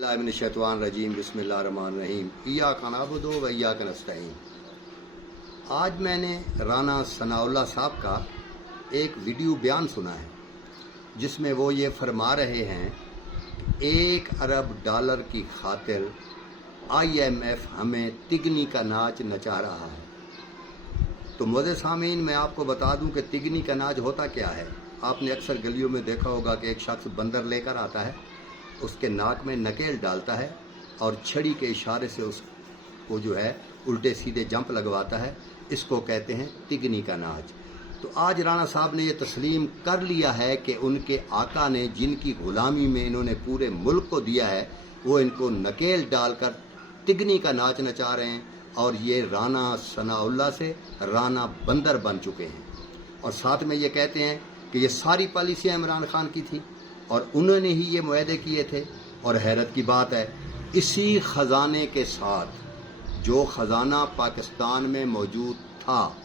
रजीम बिस्मिल्लाहिर्रहमानिर्रहीम इय्याका नअबुदु व इय्याका नस्तईन। आज मैंने राना सनाउल्लाह साहब का एक वीडियो बयान सुना है जिसमें वो ये फरमा रहे हैं $1 अरब की खातिर IMF हमें तिगनी का नाच नचा रहा है। तो मुझे सामीन मैं आपको बता दूं कि तिगनी का नाच होता क्या है। आपने अक्सर गलियों में देखा होगा कि एक शख्स बंदर लेकर आता है, उसके नाक में नकेल डालता है और छड़ी के इशारे से उसको जो है उल्टे सीधे जंप लगवाता है। इसको कहते हैं तिगनी का नाच। तो आज राणा साहब ने ये तस्लीम कर लिया है कि उनके आका ने जिनकी गुलामी में इन्होंने पूरे मुल्क को दिया है वो इनको नकेल डालकर तिगनी का नाच नचा रहे हैं और ये राना सनाउल्लाह से राना बंदर बन चुके हैं। और साथ में ये कहते हैं कि ये सारी पॉलिसियाँ इमरान खान की थी और उन्होंने ही ये मुआहदे किए थे। और हैरत की बात है, इसी ख़जाने के साथ जो ख़जाना पाकिस्तान में मौजूद था,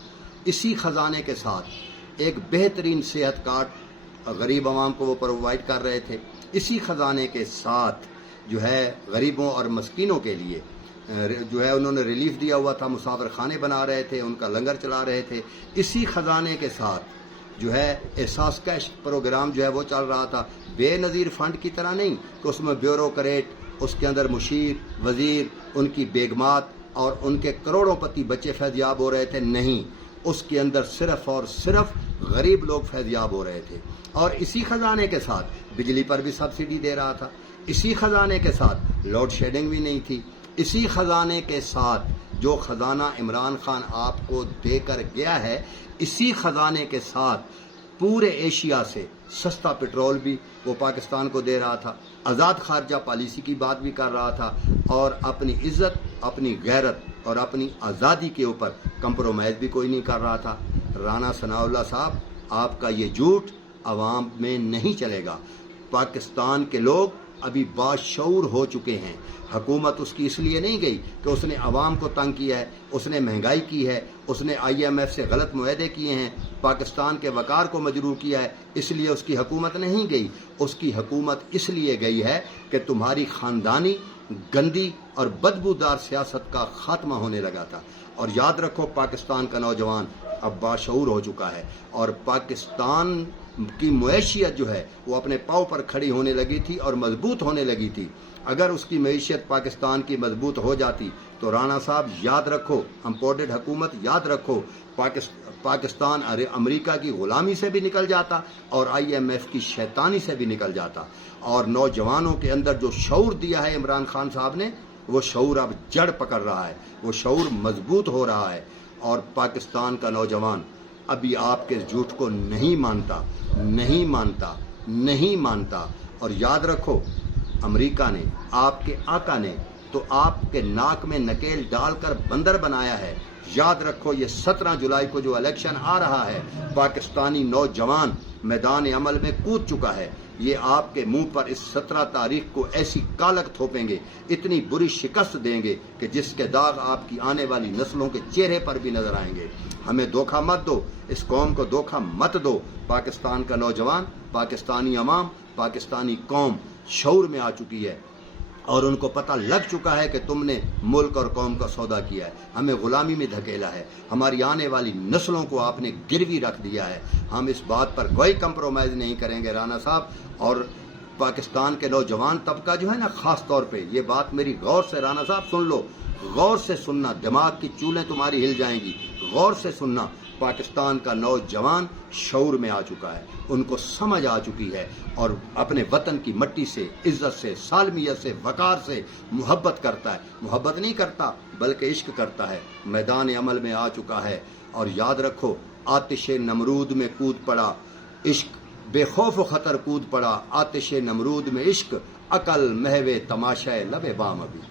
इसी ख़जाने के साथ एक बेहतरीन सेहत कार्ड गरीब आवाम को वो प्रोवाइड कर रहे थे। इसी ख़जाने के साथ जो है गरीबों और मस्कीनों के लिए जो है उन्होंने रिलीफ दिया हुआ था, मुसाफिर खाने बना रहे थे, उनका लंगर चला रहे थे। इसी ख़जाने के साथ जो है एहसास कैश प्रोग्राम जो है वो चल रहा था। बेनज़ीर फंड की तरह नहीं कि उसमें ब्यूरोक्रेट, उसके अंदर मुशीर, वज़ीर, उनकी बेगमात और उनके करोड़ोंपति बच्चे फैज़याब हो रहे थे। नहीं, उसके अंदर सिर्फ़ और सिर्फ गरीब लोग फैज़याब हो रहे थे। और इसी ख़जाने के साथ बिजली पर भी सब्सिडी दे रहा था। इसी ख़जाने के साथ लोड शेडिंग भी नहीं थी। इसी ख़जाने के साथ जो ख़जाना इमरान खान आपको देकर गया है, इसी ख़जाने के साथ पूरे एशिया से सस्ता पेट्रोल भी वो पाकिस्तान को दे रहा था। आज़ाद खारजा पॉलिसी की बात भी कर रहा था और अपनी इज़्ज़त, अपनी गैरत और अपनी आज़ादी के ऊपर कंप्रोमाइज़ भी कोई नहीं कर रहा था। राना सनाउल्लाह साहब, आपका ये झूठ अवाम में नहीं चलेगा। पाकिस्तान के लोग अभी बाशऊर हो चुके हैं। हुकूमत उसकी इसलिए नहीं गई कि उसने अवाम को तंग किया है, उसने महंगाई की है, उसने IMF से गलत मुआहदे किए हैं, पाकिस्तान के वकार को मजरूह किया है, इसलिए उसकी हुकूमत नहीं गई। उसकी हुकूमत इसलिए गई है कि तुम्हारी ख़ानदानी गंदी और बदबूदार सियासत का खात्मा होने लगा था। और याद रखो, पाकिस्तान का नौजवान अब बाशऊर हो चुका है और पाकिस्तान की मईशियत जो है वो अपने पाँव पर खड़ी होने लगी थी और मजबूत होने लगी थी। अगर उसकी मईशियत पाकिस्तान की मजबूत हो जाती तो राना साहब याद रखो, इम्पोर्टेड हुकूमत याद रखो, पाकिस्तान अमेरिका की ग़ुलामी से भी निकल जाता और IMF की शैतानी से भी निकल जाता। और नौजवानों के अंदर जो शऊर दिया है इमरान खान साहब ने, वो शऊर अब जड़ पकड़ रहा है, वो शऊर मजबूत हो रहा है। और पाकिस्तान का नौजवान अभी आपके झूठ को नहीं मानता, नहीं मानता, नहीं मानता। और याद रखो, अमेरिका ने, आपके आका ने तो आपके नाक में नकेल डालकर बंदर बनाया है। याद रखो, ये 17 जुलाई को जो इलेक्शन आ रहा है, पाकिस्तानी नौजवान मैदान अमल में कूद चुका है। ये आपके मुंह पर इस 17 तारीख को ऐसी कालक थोपेंगे, इतनी बुरी शिकस्त देंगे कि जिसके दाग आपकी आने वाली नस्लों के चेहरे पर भी नजर आएंगे। हमें धोखा मत दो, इस कौम को धोखा मत दो। पाकिस्तान का नौजवान, पाकिस्तानी अवाम, पाकिस्तानी कौम शऊर में आ चुकी है और उनको पता लग चुका है कि तुमने मुल्क और कौम का सौदा किया है, हमें गुलामी में धकेला है, हमारी आने वाली नस्लों को आपने गिरवी रख दिया है। हम इस बात पर कोई कंप्रोमाइज़ नहीं करेंगे राना साहब। और पाकिस्तान के नौजवान तबका जो है ना, ख़ास तौर पे ये बात मेरी गौर से राना साहब सुन लो, गौर से सुनना, दिमाग की चूलें तुम्हारी हिल जाएंगी। गौर से सुनना, पाकिस्तान का नौजवान शऊर में आ चुका है, उनको समझ आ चुकी है और अपने वतन की मट्टी से, इज्जत से, सालमियत से, वकार से मोहब्बत करता है। मोहब्बत नहीं करता बल्कि इश्क करता है। मैदान अमल में आ चुका है। और याद रखो, आतिश नमरूद में कूद पड़ा इश्क, बेखौफ खतर कूद पड़ा आतिश नमरूद में इश्क, अकल महवे तमाशाए लबे बाम अभी।